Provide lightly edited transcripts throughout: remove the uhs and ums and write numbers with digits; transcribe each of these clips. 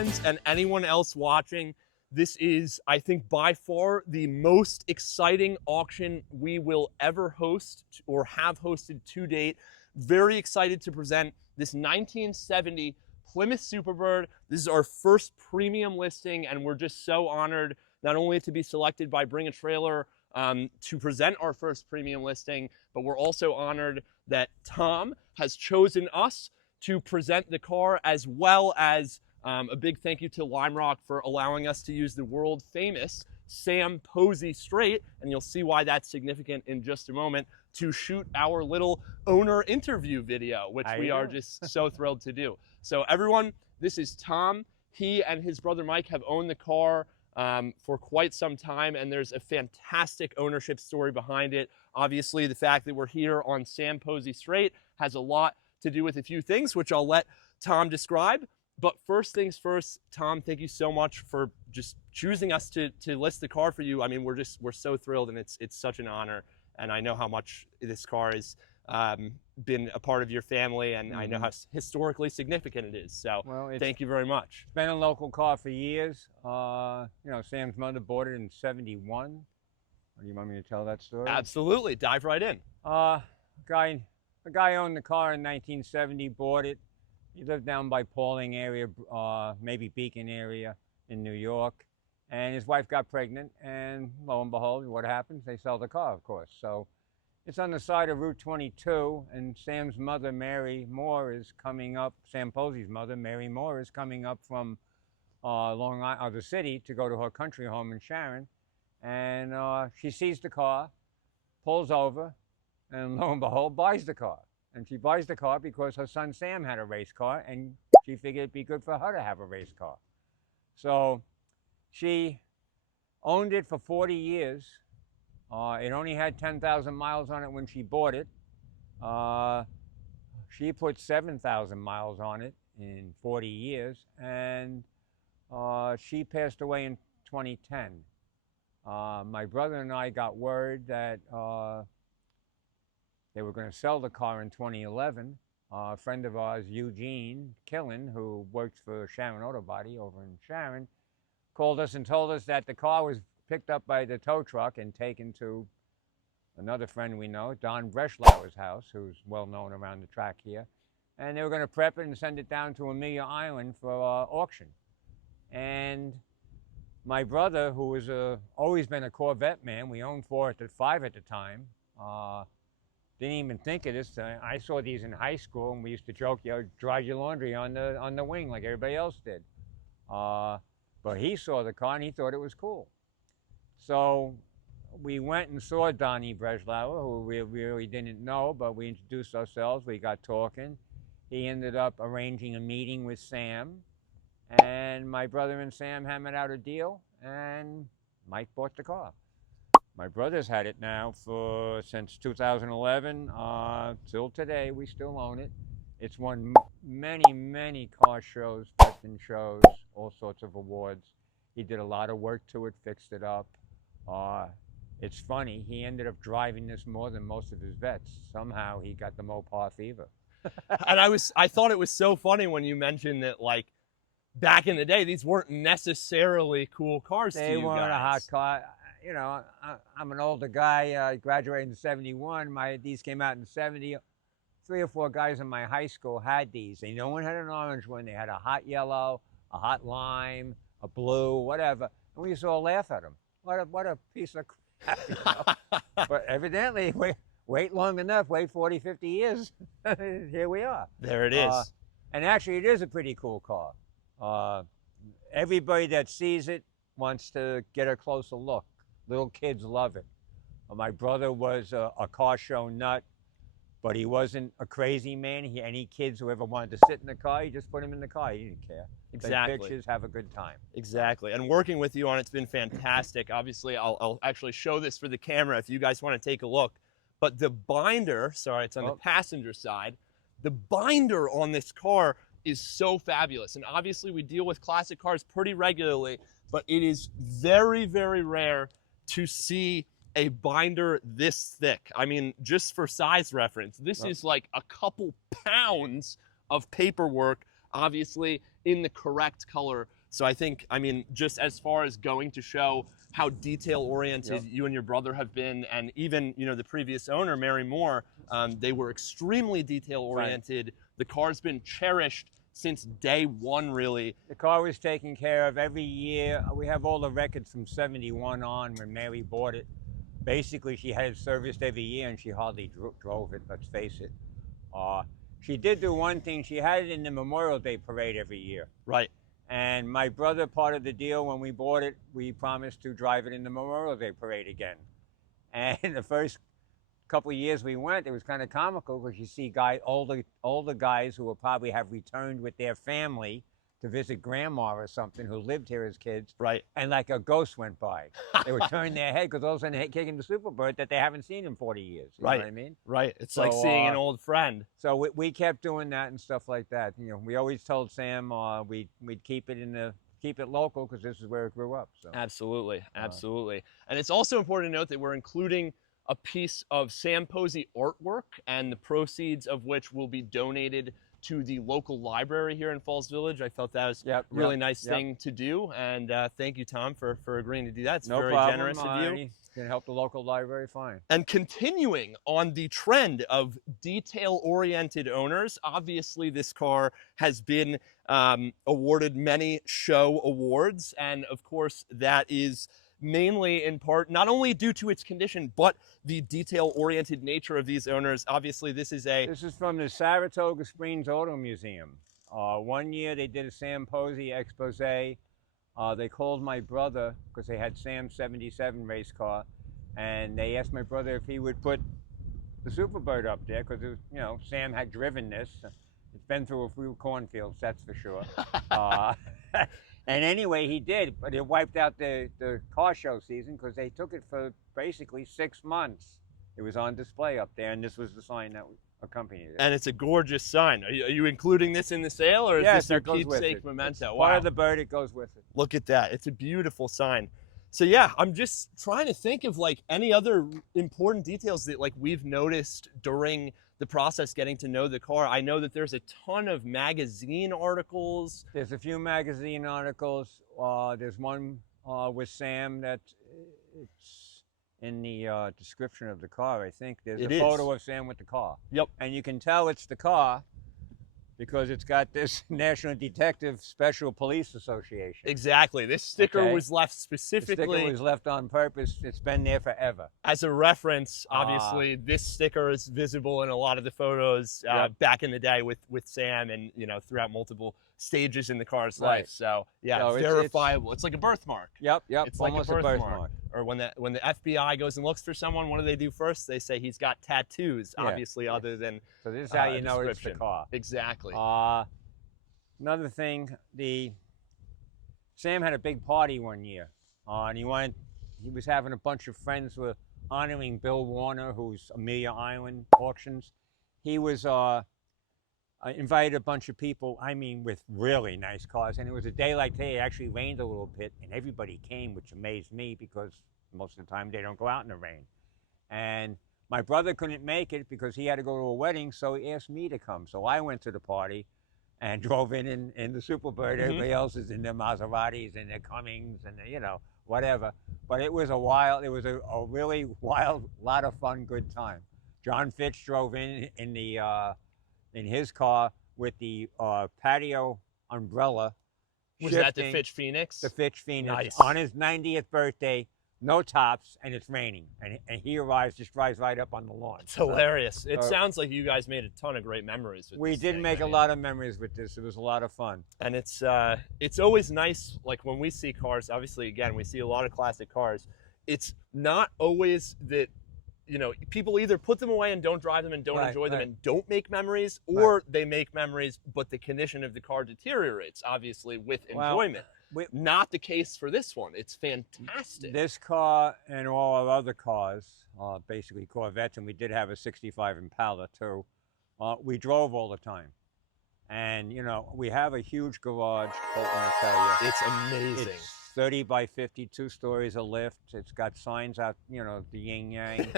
fans and anyone else watching, this is, I think, by far the most exciting auction we will ever host or have hosted to date. Very excited to present this 1970 Plymouth Superbird. This is our first premium listing, and we're just so honored not only to be selected by Bring a Trailer to present our first premium listing, but we're also honored that Tom has chosen us to present the car, as well as a big thank you to Lime Rock for allowing us to use the world famous Ex-Posey straight, and you'll see why that's significant in just a moment, to shoot our little owner interview video, which we are just so thrilled to do. So everyone, this is Tom. He and his brother Mike have owned the car for quite some time, and there's a fantastic ownership story behind it. Obviously, the fact that we're here on Ex-Posey straight has a lot to do with a few things, which I'll let Tom describe. But first things first, Tom, thank you so much for just choosing us to list the car for you. I mean, we're so thrilled, and it's such an honor. And I know how much this car has been a part of your family, and I know how historically significant it is. So thank you very much. It's been a local car for years. You know, Sam's mother bought it in '71. Do you want me to tell that story? Absolutely, dive right in. A guy owned the car in 1970, bought it. He lived down by Pauling area, maybe Beacon area in New York. And his wife got pregnant, and lo and behold, what happens? They sell the car, of course. So it's on the side of Route 22, and Sam's mother, Mary Moore, is coming up. Ex-Posey's mother, Mary Moore, is coming up from Long Island, the city, to go to her country home in Sharon. And she sees the car, pulls over, and lo and behold, buys the car. And she buys the car because her son Sam had a race car, and she figured it'd be good for her to have a race car. So she owned it for 40 years. It only had 10,000 miles on it when she bought it. She put 7,000 miles on it in 40 years, and she passed away in 2010. My brother and I got word that they were going to sell the car in 2011. A friend of ours, Eugene Killen, who works for Sharon Auto Body over in Sharon, called us and told us that the car was picked up by the tow truck and taken to another friend we know, Don Breschlauer's house, who's well known around the track here. And they were going to prep it and send it down to Amelia Island for auction. And my brother, who was always been a Corvette man, we owned 5 at the time, didn't even think of this. I saw these in high school, and we used to joke, you know, dry your laundry on the wing like everybody else did. But he saw the car, and he thought it was cool. So we went and saw Donnie Breschlauer, who we really didn't know, but we introduced ourselves. We got talking. He ended up arranging a meeting with Sam, and my brother and Sam hammered out a deal, and Mike bought the car. My brother's had it now since 2011 till today. We still own it. It's won many, many car shows, Clifton shows, all sorts of awards. He did a lot of work to it, fixed it up. It's funny, he ended up driving this more than most of his vets. Somehow he got the Mopar fever. And I thought it was so funny when you mentioned that, like, back in the day, these weren't necessarily cool cars to you guys. They weren't a hot car. You know, I'm an older guy. I graduated in '71. These came out in '70. 3 or 4 guys in my high school had these. And no one had an orange one. They had a hot yellow, a hot lime, a blue, whatever. And we used to all laugh at them. What a piece of crap, you know? But evidently, wait long enough, wait 40, 50 years, here we are. There it is. And actually, it is a pretty cool car. Everybody that sees it wants to get a closer look. Little kids love it. My brother was a car show nut, but he wasn't a crazy man. Any kids who ever wanted to sit in the car, he just put them in the car. He didn't care. Exactly. Take pictures, have a good time. Exactly. And working with you on it's been fantastic. Obviously, I'll actually show this for the camera if you guys want to take a look. But the binder, sorry, it's on the passenger side. The binder on this car is so fabulous. And obviously, we deal with classic cars pretty regularly, but it is very, very rare to see a binder this thick. I mean, just for size reference, this is like a couple pounds of paperwork obviously in the correct color. So I think, I mean, just as far as going to show how detail oriented you and your brother have been, and even, you know, the previous owner, Mary Moore, they were extremely detail oriented. Right. The car's been cherished since day one, really. The car was taken care of every year. We have all the records from '71 on when Mary bought it. Basically, she had it serviced every year, and she hardly drove it, let's face it. She did do one thing. She had it in the Memorial Day parade every year. Right. And my brother, part of the deal, when we bought it, we promised to drive it in the Memorial Day parade again. And the first couple of years we went, it was kind of comical because you see older guys who will probably have returned with their family to visit grandma or something who lived here as kids. Right. And like a ghost went by. They would turn their head because all of a sudden they're kicking the Superbird that they haven't seen in 40 years. You know what I mean? Right. It's so, like seeing an old friend. So we kept doing that and stuff like that. You know, we always told Sam we'd keep it local because this is where it grew up. So. Absolutely. Absolutely. And it's also important to note that we're including a piece of Sam Posey artwork, and the proceeds of which will be donated to the local library here in Falls Village. I felt that was a really nice thing to do, and thank you, Tom, for agreeing to do that. It's very generous of you. Can help the local library, fine. And continuing on the trend of detail-oriented owners, obviously this car has been awarded many show awards, and of course that is mainly in part not only due to its condition, but the detail-oriented nature of these owners. Obviously, this is from the Saratoga Springs Auto Museum. One year they did a Sam Posey Ex-Posey. They called my brother because they had Sam's '77 race car, and they asked my brother if he would put the Superbird up there because, you know, Sam had driven this. It's been through a few cornfields, that's for sure. And anyway, he did, but it wiped out the car show season because they took it for basically 6 months. It was on display up there, and this was the sign that accompanied it. And it's a gorgeous sign. Are you including this in the sale, or is this your keepsake memento? Part of the bird, it goes with it. Look at that. It's a beautiful sign. So yeah, I'm just trying to think of like any other important details that like we've noticed during the process getting to know the car. I know that there's a ton of magazine articles. There's a few magazine articles. There's one with Sam that it's in the description of the car, I think. There's a photo of Sam with the car. Yep. And you can tell it's the car because it's got this National Detective Special Police Association. Exactly. This sticker was left specifically. The sticker was left on purpose. It's been there forever. As a reference, obviously, this sticker is visible in a lot of the photos back in the day with Sam, and you know, throughout multiple stages in the car's life. So yeah, so it's verifiable. It's like a birthmark. Yep. It's almost like a birthmark. Or when the FBI goes and looks for someone, what do they do first? They say he's got tattoos, obviously, other than so this is how you know it's the car. Exactly. Another thing, Sam had a big party one year, and he was having a bunch of friends who were honoring Bill Warner, who's Amelia Island Auctions. He was invited a bunch of people, I mean, with really nice cars. And it was a day like today. It actually rained a little bit, and everybody came, which amazed me because most of the time they don't go out in the rain. And my brother couldn't make it because he had to go to a wedding, so he asked me to come. So I went to the party and drove in the Superbird. Mm-hmm. Everybody else is in their Maseratis and their Cummings and their, you know, whatever. But it was a really wild, lot of fun, good time. John Fitch drove in his car with the patio umbrella. Was that the Fitch Phoenix? The Fitch Phoenix. Nice. On his 90th birthday, no tops, and it's raining. And he just drives right up on the lawn. It's hilarious. It sounds like you guys made a ton of great memories with this. We did make a lot of memories with this. It was a lot of fun. And it's always nice, like when we see cars, obviously, again, we see a lot of classic cars. It's not always that, you know, people either put them away and don't drive them and don't enjoy them and don't make memories, or they make memories, but the condition of the car deteriorates, obviously, with enjoyment. Not the case for this one. It's fantastic. This car and all our other cars, basically Corvettes, and we did have a '65 Impala too, we drove all the time. And, you know, we have a huge garage, Colton will tell you. It's amazing. It's 30 by 50, 2 stories of lift. It's got signs out, you know, the yin yang.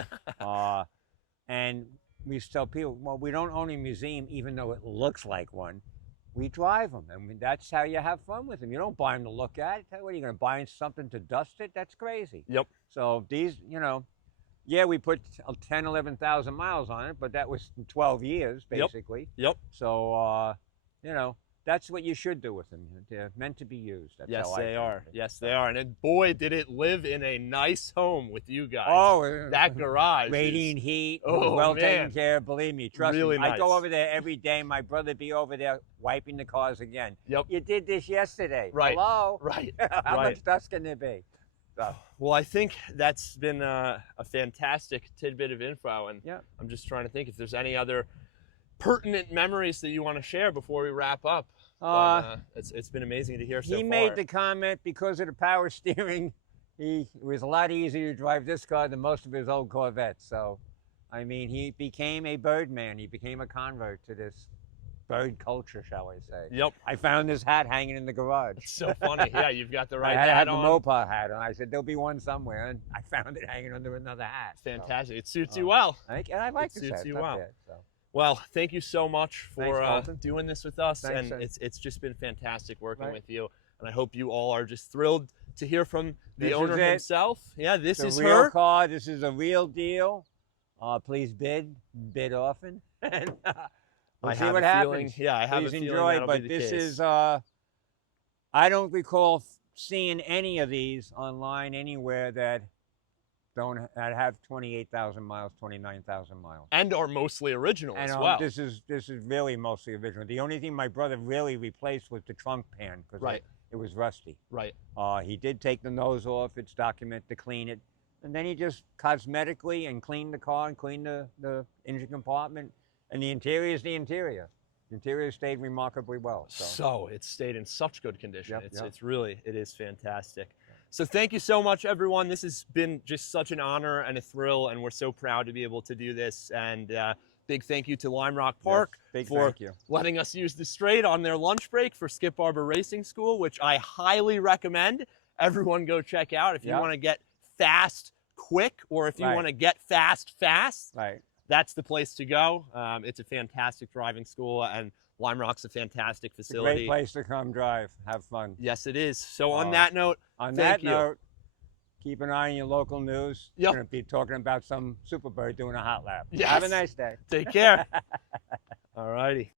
And we used to tell people, well, we don't own a museum, even though it looks like one. we drive them, and that's how you have fun with them. You don't buy them to look at. What are you going to buy something to dust it? That's crazy. Yep. So these, yeah, we put 10, 11,000 miles on it, but that was 12 years, basically. Yep. So, that's what you should do with them. They're meant to be used. That's Yes, how I they think are. of it. Yes, they are. And then, boy, did it live in a nice home with you guys. Oh, that garage. Radiant heat, Oh, well man. taken care. Believe me, trust Really me. I go nice. over there every day. My brother be over there wiping the cars again. Yep. You did this yesterday. Right. Hello. Right. How Right. much dust can there be? So. Well, I think that's been a fantastic tidbit of info, and Yeah. I'm just trying to think if there's any other pertinent memories that you want to share before we wrap up. But, it's been amazing to hear so far. He made the comment because of the power steering. It was a lot easier to drive this car than most of his old Corvettes. So, I mean, he became a bird man. He became a convert to this bird culture, shall I say. Yep. I found this hat hanging in the garage. It's so funny. Yeah, you've got the right I had to hat have the on. Mopar hat on. I said, there'll be one somewhere, and I found it hanging under another hat. Fantastic. It suits you well. And I like It this suits hat. you It's not well. bad, so. Well, thank you so much Thanks, for Colton. doing this with us, Thanks, and sir. it's just been fantastic working Right. with you. And I hope you all are just thrilled to hear from the This owner is it. himself. Yeah, this It's is a real her. car. This is a real deal. Please bid often. And we'll I see have what a happens. feeling. Yeah, I have Please a feeling enjoy. that'll But be the this case. is. I don't recall seeing any of these online anywhere that have 28,000 miles, 29,000 miles. and are mostly original And as well. this is really mostly original. The only thing my brother really replaced was the trunk pan because Right. it was rusty. Right. He did take the nose off. It's documented to clean it, and then he just cosmetically and cleaned the car and cleaned the engine compartment. And the interior is the interior. The interior stayed remarkably well. So it's stayed in such good condition. Yep, yep. It is fantastic. So thank you so much, everyone. This has been just such an honor and a thrill, and we're so proud to be able to do this. And big thank you to Lime Rock Park big for thank you. letting us use the straight on their lunch break for Skip Barber Racing School, which I highly recommend everyone go check out if you Yep. want to get fast quick, or if you Right. want to get fast fast. Right. That's the place to go. It's a fantastic driving school, and Lime Rock's a fantastic It's a facility. great place to come drive, have fun. Yes, it is. So on Uh, that note, On Thank that you. note, keep an eye on your local news. Yep. We're going to be talking about some Superbird doing a hot lap. Yes. Have a nice day. take care. All righty.